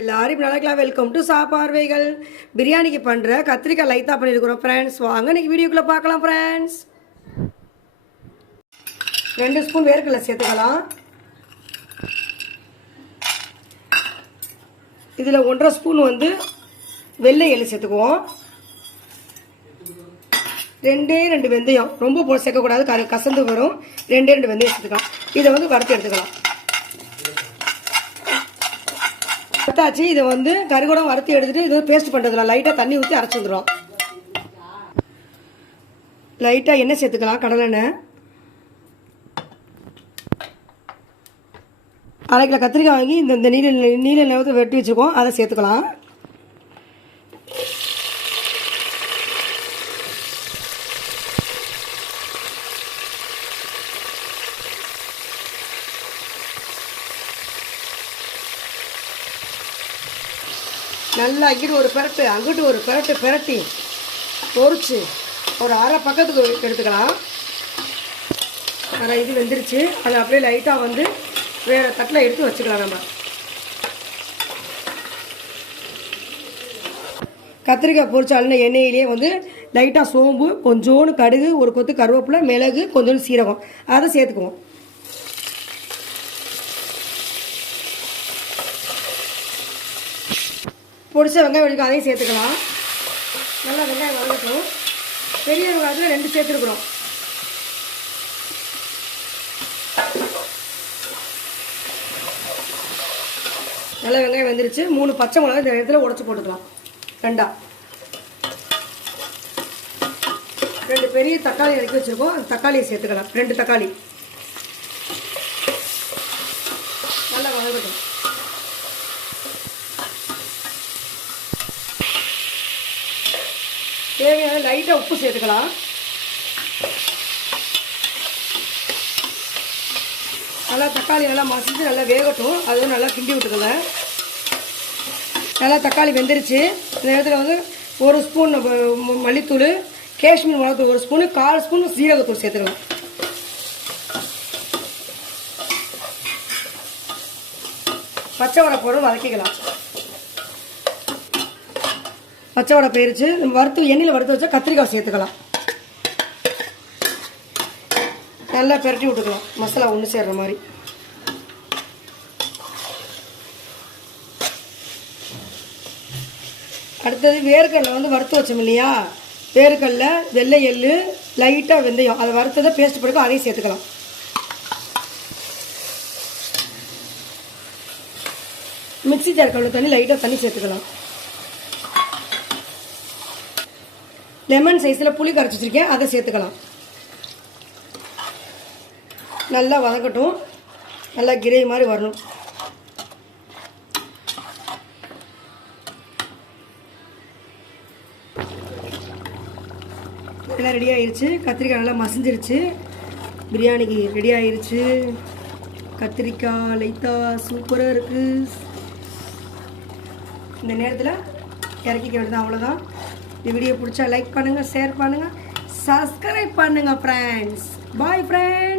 எல்லாரும் நல்லா welcome to சாப்பார்வைகள். பிரியாணிக்கு பண்ணுற கத்திரிக்காய் லைட்டாக பண்ணியிருக்கிறோம் ஃப்ரெண்ட்ஸ். வாங்க இன்றைக்கி வீடியோக்குள்ளே பார்க்கலாம் ஃப்ரெண்ட்ஸ். 2 ஸ்பூன் வேர்க்கடலை சேர்த்துக்கலாம். இதில் 1.5 ஸ்பூன் வெள்ளை எள்ளு சேர்த்துக்குவோம். 2 வெந்தயம், ரொம்ப போட்டு சேர்க்கக்கூடாது, கசந்து வரும். 2 வெந்தயம் சேர்த்துக்கலாம். இதை வறுத்து எடுத்துக்கலாம். வறுத்தாச்சு. இதை கருகூடம் வறுத்து எடுத்துட்டு இது பேஸ்ட் பண்ணுறதுலாம் லைட்டாக தண்ணி ஊற்றி அரைச்சி வந்துடும். லைட்டாக எண்ணெய் சேர்த்துக்கலாம், கடலெண்ணெய். 1/2 கிலோ கத்திரிக்காய் வாங்கி இந்த நீல நிலத்தை வெட்டி வச்சுருக்கோம், அதை சேர்த்துக்கலாம். நல்லா இங்கிட்டு ஒரு பெரட்டு அங்கிட்டு ஒரு பெரட்டு பெரட்டி பொரிச்சு ஒரு அரை பக்கத்துக்கு எடுத்துக்கலாம். இது வெந்துருச்சு. அதை அப்படியே லைட்டாக வேறு தட்டில் எடுத்து வச்சுக்கலாம். நம்ம கத்திரிக்காய் பொரிச்சாலுன்னு எண்ணெயிலே லைட்டாக சோம்பு, கொஞ்சோண்டு கடுகு, ஒரு கொத்து கருவேப்பிலை, மிளகு, கொஞ்சோண்டு சீரகம், அதை சேர்த்துக்குவோம். பொடிச்ச வெங்காயம் வலிக்கும், அதையும் சேர்த்துக்கலாம். நல்லா வெங்காயம் வதங்கட்டும். பெரிய வெங்காயத்தில் 2 சேர்த்துருக்குறோம். நல்லா வெங்காயம் வெந்துருச்சு. 3 பச்சை மிளகாய் இந்த இடத்துல உடச்சி போட்டுக்கலாம். 2 பெரிய தக்காளி இறக்கி வச்சுருக்கோம், அந்த தக்காளியை சேர்த்துக்கலாம். 2 தக்காளி நல்லா வதங்கட்டும். தேவையான லைட்டாக உப்பு சேர்த்துக்கலாம். நல்லா தக்காளி நல்லா மசிச்சு நல்லா வேகட்டும். அதுவும் நல்லா கிண்டி விட்டுக்கல. நல்லா தக்காளி வெந்துருச்சு. இந்த இடத்துல 1 ஸ்பூன் மல்லித்தூள், காஷ்மீர் மிளகாத்தூள் 1 ஸ்பூனு, 1/4 ஸ்பூன் சீரகத்தூள் சேர்த்துக்கலாம். பச்சை வடை போட்டு வதக்கிக்கலாம். பச்சை வடை போயிருச்சு. எண்ணெயில் வறுத்து வச்சா கத்திரிக்காய் சேர்த்துக்கலாம். நல்லா பெரட்டி விட்டுக்கலாம், மசாலா ஒன்று சேர்ற மாதிரி. அடுத்தது வேர்க்கடலை வறுத்து வச்சோம் இல்லையா, வேர்க்கடலை, வெள்ளை எள்ளு, லைட்டாக வெந்தயம், அதை வறுத்ததை பேஸ்ட் பிடிக்கும், அதையும் சேர்த்துக்கலாம். மிக்ஸி ஜார் கழுவு தண்ணி லைட்டாக தண்ணி சேர்த்துக்கலாம். லெமன் சைஸில் புளி கரைச்சி வச்சுருக்கேன், அதை சேர்த்துக்கலாம். நல்லா வதக்கட்டும். நல்லா கிரேவி மாதிரி வரணும். எல்லாம் ரெடி ஆயிடுச்சு. கத்திரிக்காய் நல்லா மசிஞ்சிருச்சு. பிரியாணிக்கு ரெடி ஆயிடுச்சு. கத்திரிக்காய் லைட்டாக சூப்பராக இருக்குது. இந்த நேரத்தில் இறக்கிக்க வேண்டியது, அவ்வளோதான். இந்த வீடியோ பிடிச்சா லைக் பண்ணுங்கள், ஷேர் பண்ணுங்கள், சப்ஸ்கிரைப் பண்ணுங்கள் ஃப்ரெண்ட்ஸ். Bye friends.